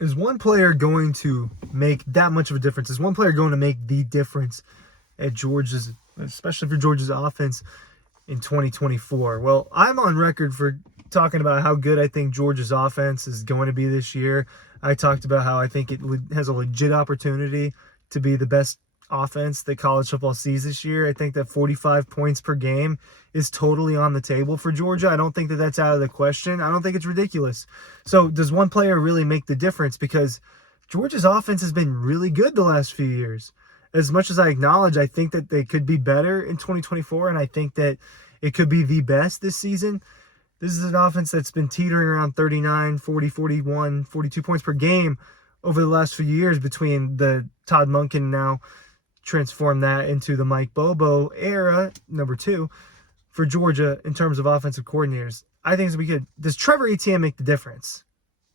Is one player going to make that much of a difference? Is one player going to make the difference at Georgia's, especially for Georgia's offense in 2024? Well, I'm on record for talking about how good I think Georgia's offense is going to be this year. I talked about how I think it has a legit opportunity to be the best offense that college football sees this year. I think that 45 points per game is totally on the table for Georgia. I don't think that that's out of the question. I don't think it's ridiculous. So does one player really make the difference? Because Georgia's offense has been really good the last few years. As much as I acknowledge, I think that they could be better in 2024, and I think that it could be the best this season. This is an offense that's been teetering around 39, 40, 41, 42 points per game over the last few years between the Todd Monken now transform that into the Mike Bobo era, number 2, for Georgia in terms of offensive coordinators. I think it's going to be good. Does Trevor Etienne make the difference?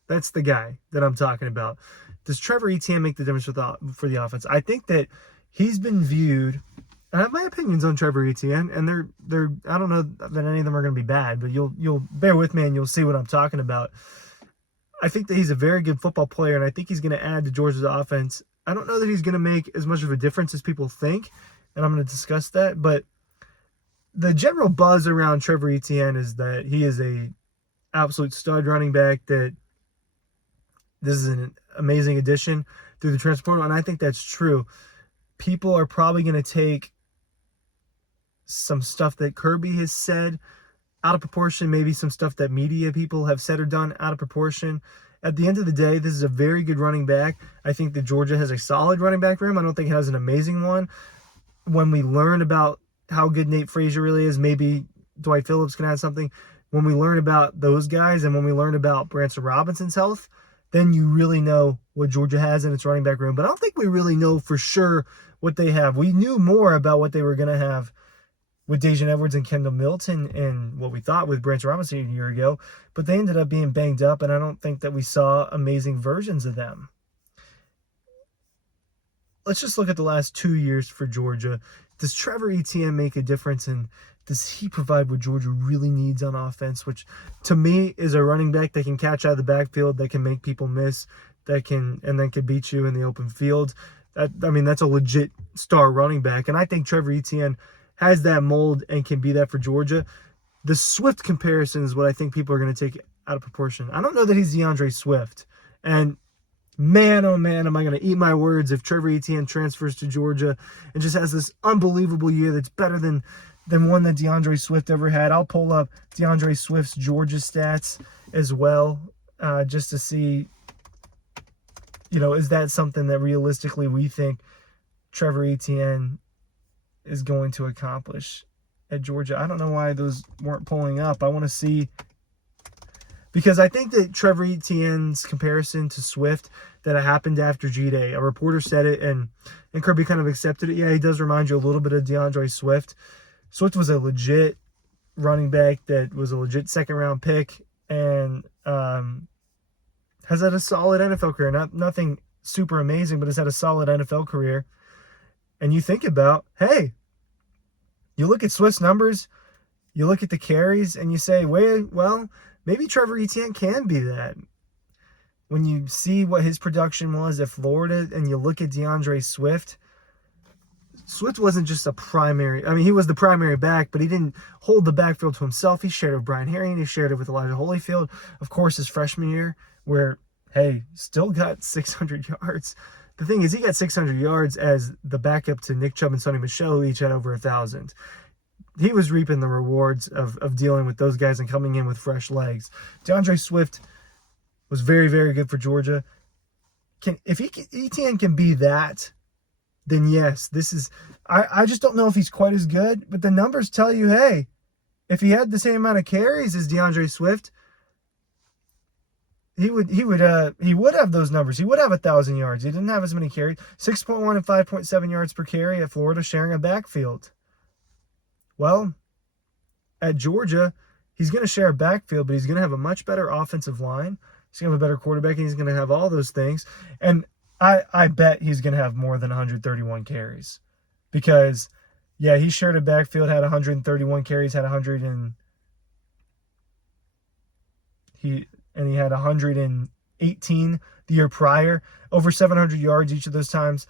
That's the guy that I'm talking about. Does Trevor Etienne make the difference for the offense? I think that he's been viewed, and I have my opinions on Trevor Etienne, and they're I don't know that any of them are going to be bad, but you'll bear with me and you'll see what I'm talking about. I think that he's a very good football player, and I think he's going to add to Georgia's offense. I don't know that he's going to make as much of a difference as people think, and I'm going to discuss that, but the general buzz around Trevor Etienne is that he is a absolute stud running back, that this is an amazing addition through the transfer portal, and I think that's true. People are probably going to take some stuff that Kirby has said out of proportion, maybe some stuff that media people have said or done out of proportion. At the end of the day, this is a very good running back. I think that Georgia has a solid running back room. I don't think it has an amazing one. When we learn about how good Nate Frazier really is, maybe Dwight Phillips can add something. When we learn about those guys and when we learn about Branson Robinson's health, then you really know what Georgia has in its running back room. But I don't think we really know for sure what they have. We knew more about what they were going to have with Dejan Edwards and Kendall Milton and what we thought with Branson Robinson a year ago, but they ended up being banged up, and I don't think that we saw amazing versions of them. Let's just look at the last 2 years for Georgia. Does Trevor Etienne make a difference, and does he provide what Georgia really needs on offense, which to me is a running back that can catch out of the backfield, that can make people miss, that can beat you in the open field? That's a legit star running back, and I think Trevor Etienne has that mold and can be that for Georgia. The Swift comparison is what I think people are going to take out of proportion. I don't know that he's DeAndre Swift. And man, oh man, am I going to eat my words if Trevor Etienne transfers to Georgia and just has this unbelievable year that's better than one that DeAndre Swift ever had. I'll pull up DeAndre Swift's Georgia stats as well, just to see, is that something that realistically we think Trevor Etienne is going to accomplish at Georgia. I don't know why those weren't pulling up. I want to see, because I think that Trevor Etienne's comparison to Swift that happened after G-Day, a reporter said it, and Kirby kind of accepted it. Yeah, he does remind you a little bit of DeAndre Swift. Swift was a legit running back that was a legit second-round pick and has had a solid NFL career. Nothing super amazing, but has had a solid NFL career. And you think about, hey, you look at Swift's numbers, you look at the carries, and you say, well, maybe Trevor Etienne can be that. When you see what his production was at Florida and you look at DeAndre Swift, Swift wasn't just a primary. He was the primary back, but he didn't hold the backfield to himself. He shared it with Brian Herring. He shared it with Elijah Holyfield. Of course, his freshman year, where, hey, still got 600 yards. The thing is, he got 600 yards as the backup to Nick Chubb and Sonny Michel, who each had over 1,000. He was reaping the rewards of dealing with those guys and coming in with fresh legs. DeAndre Swift was very, very good for Georgia. If Etienne can be that, then yes, this is. I just don't know if he's quite as good, but the numbers tell you, hey, if he had the same amount of carries as DeAndre Swift, he would have those numbers. He would have 1,000 yards. He didn't have as many carries. 6.1 and 5.7 yards per carry at Florida, sharing a backfield. Well, at Georgia, he's going to share a backfield, but he's going to have a much better offensive line. He's going to have a better quarterback, and he's going to have all those things. And I bet he's going to have more than 131 carries. Because, yeah, he shared a backfield, had 131 carries, had 100 and he had 108 18 the year prior, over 700 yards each of those times,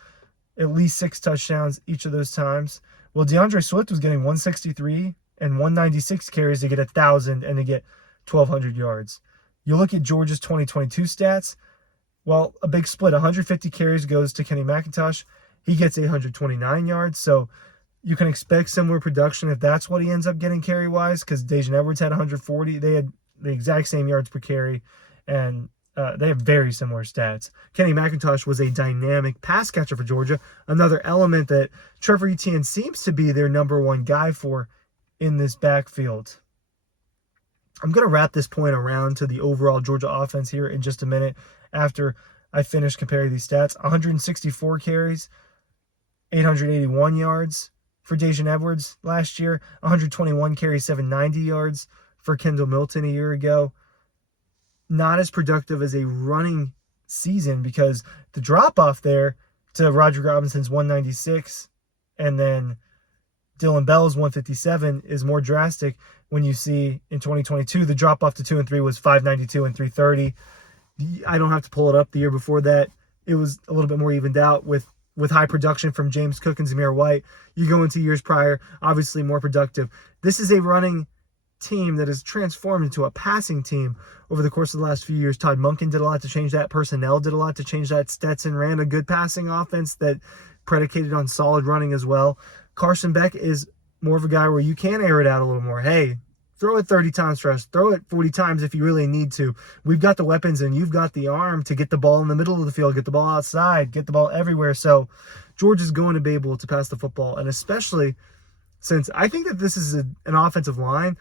at least 6 touchdowns each of those times. Well, DeAndre Swift was getting 163 and 196 carries to get 1,000 and to get 1,200 yards. You look at Georgia's 2022 stats, well, a big split. 150 carries goes to Kenny McIntosh. He gets 829 yards, so you can expect similar production if that's what he ends up getting carry-wise, because Daijun Edwards had 140. They had the exact same yards per carry, and they have very similar stats. Kenny McIntosh was a dynamic pass catcher for Georgia, another element that Trevor Etienne seems to be their number one guy for in this backfield. I'm going to wrap this point around to the overall Georgia offense here in just a minute after I finish comparing these stats. 164 carries, 881 yards for Daijun Edwards last year. 121 carries, 790 yards for Kendall Milton a year ago. Not as productive as a running season because the drop-off there to Roderick Robinson's 196 and then Dylan Bell's 157 is more drastic when you see in 2022 the drop-off to 2 and 3 was 592 and 330. I don't have to pull it up. The year before that, it was a little bit more evened out with high production from James Cook and Zamir White. You go into years prior, obviously more productive. This is a running team that has transformed into a passing team over the course of the last few years. Todd Monken did a lot to change that. Personnel did a lot to change that. Stetson ran a good passing offense that predicated on solid running as well. Carson Beck is more of a guy where you can air it out a little more. Hey, throw it 30 times for us. Throw it 40 times if you really need to. We've got the weapons and you've got the arm to get the ball in the middle of the field, get the ball outside, get the ball everywhere. So Georgia's going to be able to pass the football, and especially since I think that this is an offensive line,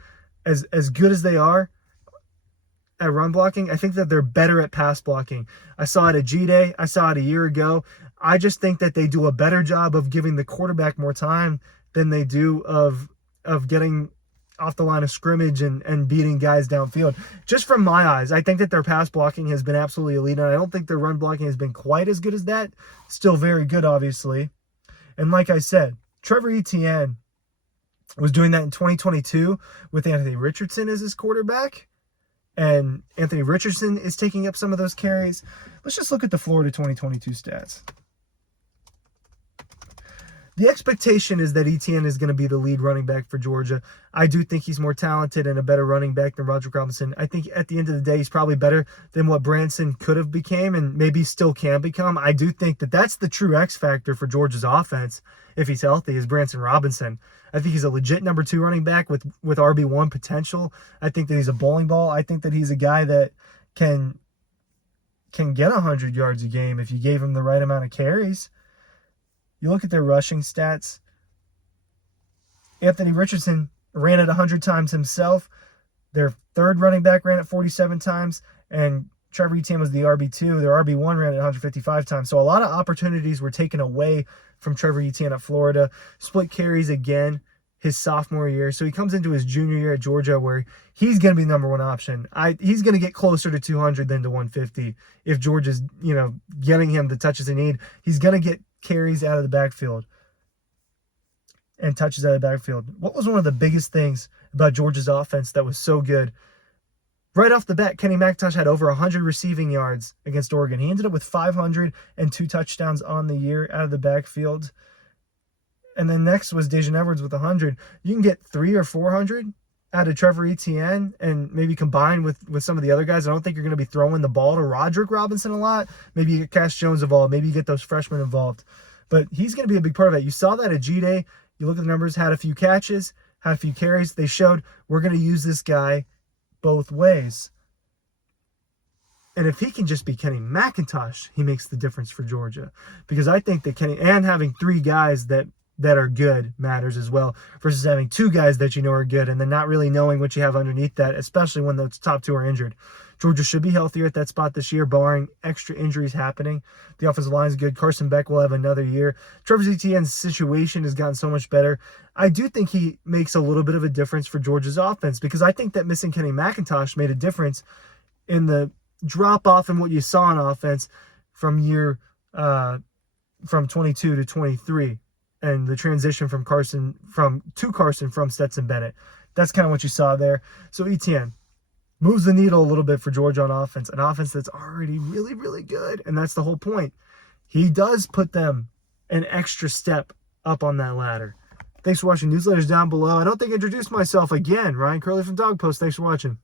as good as they are at run blocking, I think that they're better at pass blocking. I saw it at G-Day. I saw it a year ago. I just think that they do a better job of giving the quarterback more time than they do of getting off the line of scrimmage and beating guys downfield. Just from my eyes, I think that their pass blocking has been absolutely elite, and I don't think their run blocking has been quite as good as that. Still very good, obviously. And like I said, Trevor Etienne was doing that in 2022 with Anthony Richardson as his quarterback, and Anthony Richardson is taking up some of those carries. Let's just look at the Florida 2022 stats. The expectation is that Etienne is going to be the lead running back for Georgia. I do think he's more talented and a better running back than Roderick Robinson. I think at the end of the day, he's probably better than what Branson could have became and maybe still can become. I do think that that's the true X factor for Georgia's offense, if he's healthy, is Branson Robinson. I think he's a legit number 2 running back with RB1 potential. I think that he's a bowling ball. I think that he's a guy that can get 100 yards a game if you gave him the right amount of carries. You look at their rushing stats. Anthony Richardson ran it 100 times himself. Their third running back ran it 47 times. And Trevor Etienne was the RB2. Their RB1 ran it 155 times. So a lot of opportunities were taken away from Trevor Etienne at Florida. Split carries again his sophomore year. So he comes into his junior year at Georgia where he's going to be the number 1 option. He's going to get closer to 200 than to 150 if Georgia's, getting him the touches they need. He's going to get carries out of the backfield and touches out of the backfield. What was one of the biggest things about Georgia's offense that was so good? Right off the bat, Kenny McIntosh had over 100 receiving yards against Oregon. He ended up with 502 touchdowns on the year out of the backfield. And then next was Daijun Edwards with 100. You can get 300 or 400 out of Trevor Etienne and maybe combine with some of the other guys. I don't think you're going to be throwing the ball to Roderick Robinson a lot. Maybe you get Cash Jones involved. Maybe you get those freshmen involved. But he's going to be a big part of that. You saw that at G-Day. You look at the numbers, had a few catches, had a few carries. They showed we're going to use this guy both ways. And if he can just be Kenny McIntosh, he makes the difference for Georgia. Because I think that Kenny, and having 3 guys that are good matters as well, versus having 2 guys that are good and then not really knowing what you have underneath that, especially when those top 2 are injured. Georgia should be healthier at that spot this year, barring extra injuries happening. The offensive line is good. Carson Beck will have another year. Trevor Etienne's situation has gotten so much better. I do think he makes a little bit of a difference for Georgia's offense because I think that missing Kenny McIntosh made a difference in the drop-off in what you saw on offense from 22 to 23. And the transition from Carson from Stetson Bennett. That's kind of what you saw there. So Etienne, moves the needle a little bit for Georgia on offense, an offense that's already really, really good. And that's the whole point. He does put them an extra step up on that ladder. Thanks for watching. Newsletters down below. I don't think I introduced myself again. Ryan Curley from Dawg Post. Thanks for watching.